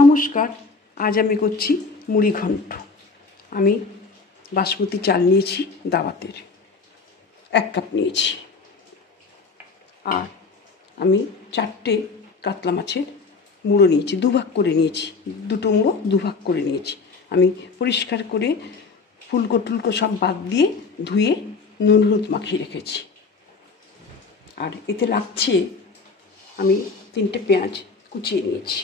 নমস্কার, আজ আমি করছি মুড়ি ঘন্ট। আমি বাসমতি চাল নিয়েছি দাওয়াতের, 1 কাপ নিয়েছি। আর আমি 4টে কাতলা মাছের মুড়ো নিয়েছি, 2 ভাগ করে নিয়েছি। 2টো মুড়ো 2 ভাগ করে নিয়েছি। আমি পরিষ্কার করে ফুলকো টুলকো সব বাদ দিয়ে ধুয়ে নুন হলুদ মাখিয়ে রেখেছি। আর এতে লাগছে আমি 3টে পেঁয়াজ কুচিয়ে নিয়েছি,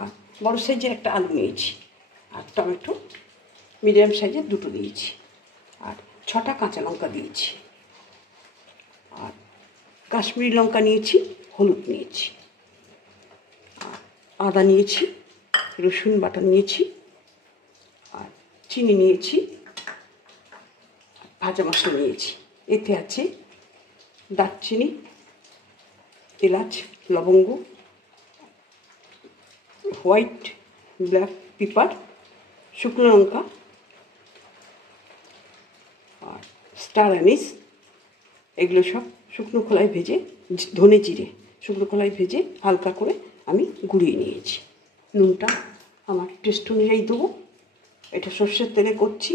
আর বড় সাইজের একটা আলু নিয়েছি, আর টমেটো মিডিয়াম সাইজের 2টো দিয়েছি, আর 6টা কাঁচা লঙ্কা দিয়েছি, আর কাশ্মীরি লঙ্কা নিয়েছি, হলুদ নিয়েছি, আর আদা নিয়েছি, রসুন বাটা নিয়েছি, আর চিনি নিয়েছি, ভাজা মশলা নিয়েছি। এতে আছে দারচিনি, এলাচ, লবঙ্গ, হোয়াইট ব্ল্যাক পেপার, শুকনো লঙ্কা, আর স্টার অ্যানিস। এগুলো সব শুকনো খোলায় ভেজে, ধনে জিরে শুকনো খোলায় ভেজে হালকা করে আমি গুঁড়িয়ে নিয়েছি। নুনটা আমার টেস্ট অনুযায়ী দেবো। এটা সর্ষের তেলে করছি।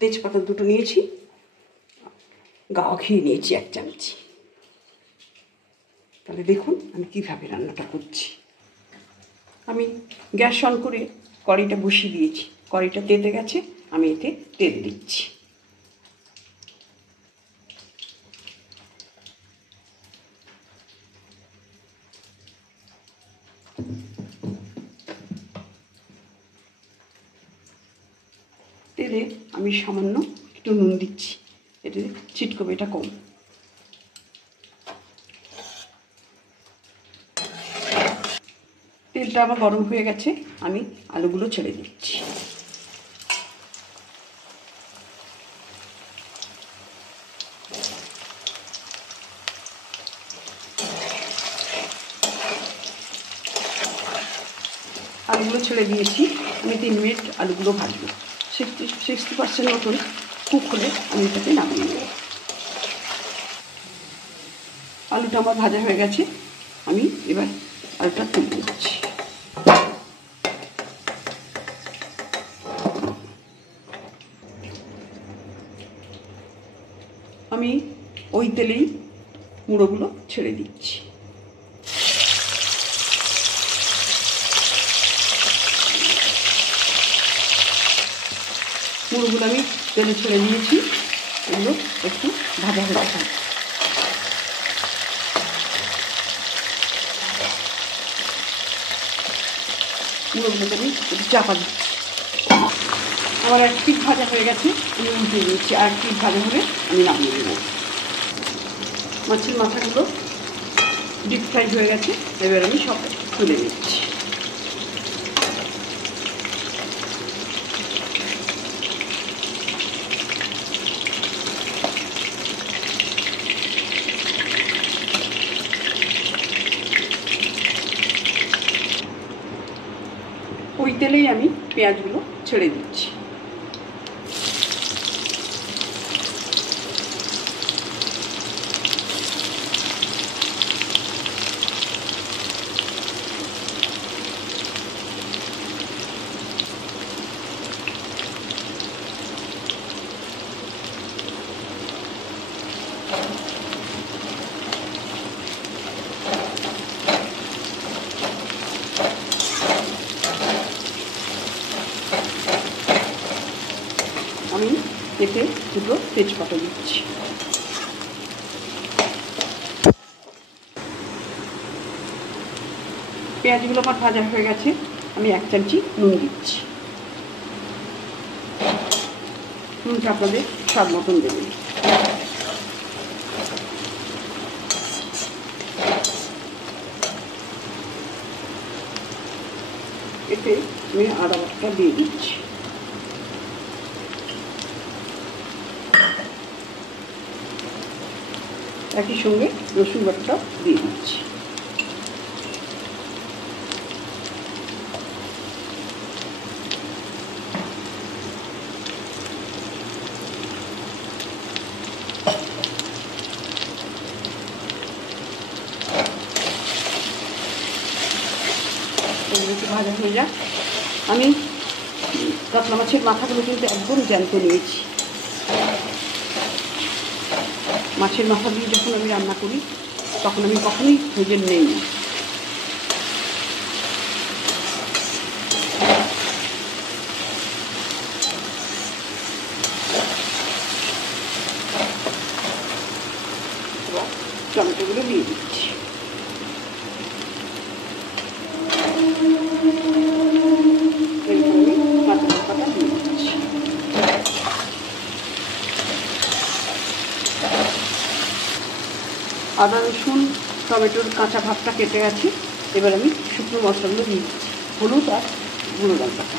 তেজপাতা 2টো নিয়েছি, গাওয়া ঘি নিয়েছি 1 চামচ। তাহলে দেখুন আমি কীভাবে রান্নাটা করছি। আমি গ্যাস অন করে কড়াইটা বসিয়ে দিয়েছি। কড়াইটা তেতে গেছে, আমি এতে তেল দিচ্ছি। তেলে আমি সামান্য একটু নুন দিচ্ছি, এতে ছিটকবেটা কম। তেলটা আমার গরম হয়ে গেছে, আমি আলুগুলো ছেড়ে দিচ্ছি। আলুগুলো ছেড়ে দিয়েছি, আমি 3 মিনিট আলুগুলো ভাজবো। 60% মতন কুক হলে আমি এটাকে নামিয়ে নেব। আলুটা আমার ভাজা হয়ে গেছে, আমি এবার আলুটা তুলে দিচ্ছি। আমি ওই তেলেই মুড়োগুলো ছেড়ে দিচ্ছি। মুড়োগুলো আমি তেলে ছেড়ে দিয়েছি, এগুলো একটু ভাজা হয়ে গেছে। মুড়োগুলোকে আমি একটু চাপা দিচ্ছি। আমার 1 পিঠ ভাজা হয়ে গেছে, আমি উল্টে দিয়েছি। আর 1 পিঠ ভাজা হলে আমি নামিয়ে নেব। মাছের মাথাগুলো ডিপ ফ্রাই হয়ে গেছে, এবার আমি সব তুলে নিচ্ছি। ওই তেলেই আমি পেঁয়াজগুলো ছেড়ে দিচ্ছি। আমি এতে 2টো তেজপাতা দিচ্ছি। পেঁয়াজগুলো আমার ভাজা হয়ে গেছে, আমি 1 চামচি নুন দিচ্ছি। নুনটা আপনাদের স্বাদ মতন দেবেন। এতে আমি আদা বাটাটা দিয়ে দিচ্ছি। একই সঙ্গে রসুন বাটাটা দিয়ে দিচ্ছি। এগুলো একটু ভাজা হয়ে যাক। আমি কাতলা মাছের মাথাগুলো কিন্তু একদম জ্যান্ত নিয়েছি। মাছের মাথা দিয়ে যখন আমি রান্না করি তখন আমি কখনোই ভেজে নেই না। টমেটোগুলো দিয়ে দিচ্ছি। কাঁচা লঙ্কাটা দিয়ে দিচ্ছি। আদা রসুন টমেটোর কাঁচা ভাবটা কেটে গেছে। এবার আমি শুকনো মশলাগুলো দিয়ে দিচ্ছি, হলুদ আর গুঁড়ো লঙ্কাটা।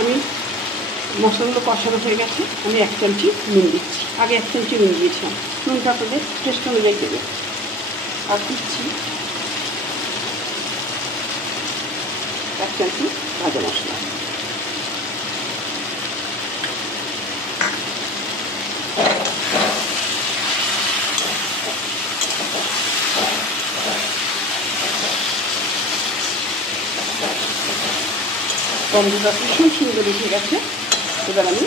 আমি মশলাগুলো কষানো হয়ে গেছে। আমি 1 চামচি নুন দিচ্ছি। আগে 1 চামচি নুন দিয়েছিলাম। নুনটা আপনাদের টেস্ট অনুযায়ী দেবে। আর দিচ্ছি 1 চামচি ভাজা মশলা। গন্ধটা ভীষণ সুন্দর উঠে গেছে। এবার আমি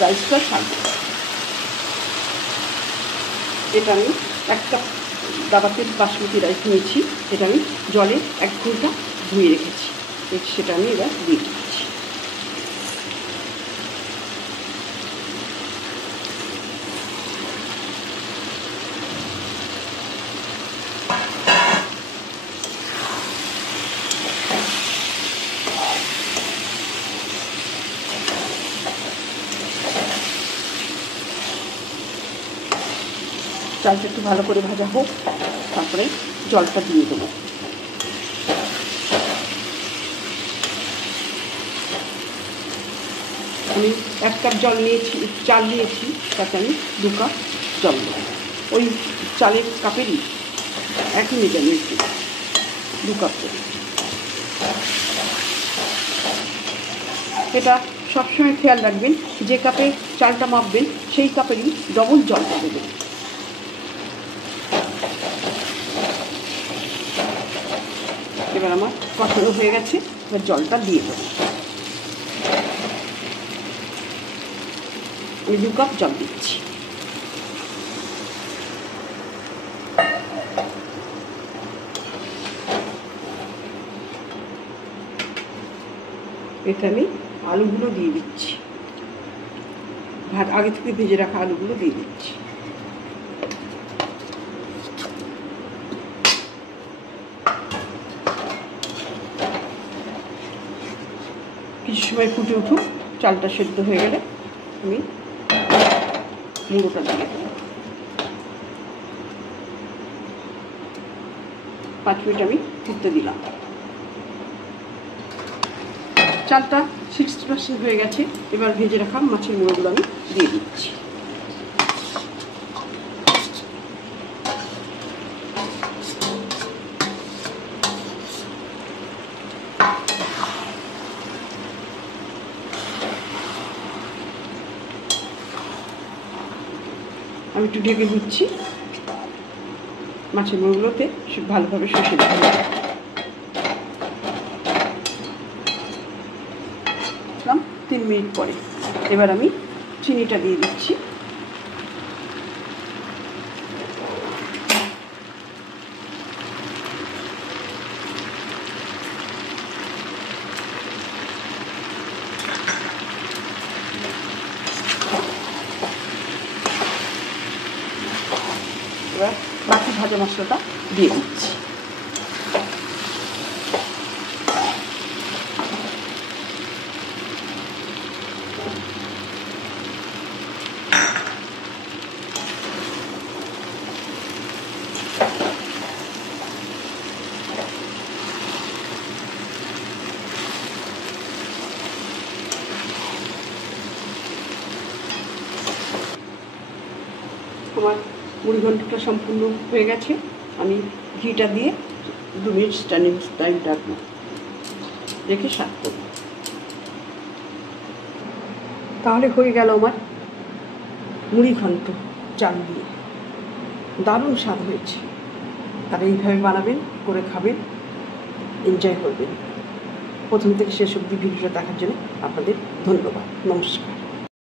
রাইসটা ছাড়বো। এটা আমি 1 কাপ দাবাতের বাসমতি রাইস নিয়েছি। এটা আমি জলে 1 ঘন্টা ধুয়ে রেখেছি। সেটা আমি এবার দিয়ে দিচ্ছি। চালটা একটু ভালো করে ভাজা হোক, তারপরে জলটা দিয়ে দেবো। আমি 1 কাপ চাল নিয়েছি, তাতে আমি 2 কাপ জল দেবো। ওই চালের কাপেরই একই মেজারমেন্টে 2 কাপ দেবো। এটা সবসময় খেয়াল রাখবেন, যে কাপে চালটা মাপবেন সেই কাপেরই ডবল জলটা দেবেন। এবার আমার কষানো হয়ে গেছে। এবার জলটা দিয়ে দেবো। আমি 2 কাপ জল দিচ্ছি। এটা আমি আলুগুলো দিয়ে দিচ্ছি। আগে থেকে ভেজে রাখা আলুগুলো দিয়ে দিচ্ছি। কিছু সময় ফুটে উঠুক, চালটা সেদ্ধ হয়ে গেলে আমি মুড়োটা দিয়ে দেবো। 5 মিনিট আমি ফুটতে দিলাম। চালটা 60% হয়ে গেছে। এবার ভেজে রাখা মাছের মুড়োগুলো আমি দিয়ে দিচ্ছি। আমি একটু ঢেকে দিচ্ছি। মাছের মুড়োগুলোতে ভালোভাবে শুষে দিতে হবে। 3 মিনিট পরে এবার আমি চিনিটা দিয়ে দিচ্ছি। এবার বাকি ভাজা মশলাটা দিয়ে দিচ্ছি। আমার মুড়ি ঘন্টটা সম্পূর্ণ হয়ে গেছে। আমি ঘিটা দিয়ে 2 মিনিট স্ট্যান্ডিং টাইম রাখবো, রেখে সার্ভ করব। তাহলে হয়ে গেল আমার মুড়ি ঘন্ট চাল দিয়ে। দারুণ স্বাদ হয়েছে। তারা এইভাবে বানাবেন, করে খাবেন, এনজয় করবেন। প্রথম থেকে শেষ অবধি ভিডিওটা দেখার জন্য আপনাদের ধন্যবাদ। নমস্কার।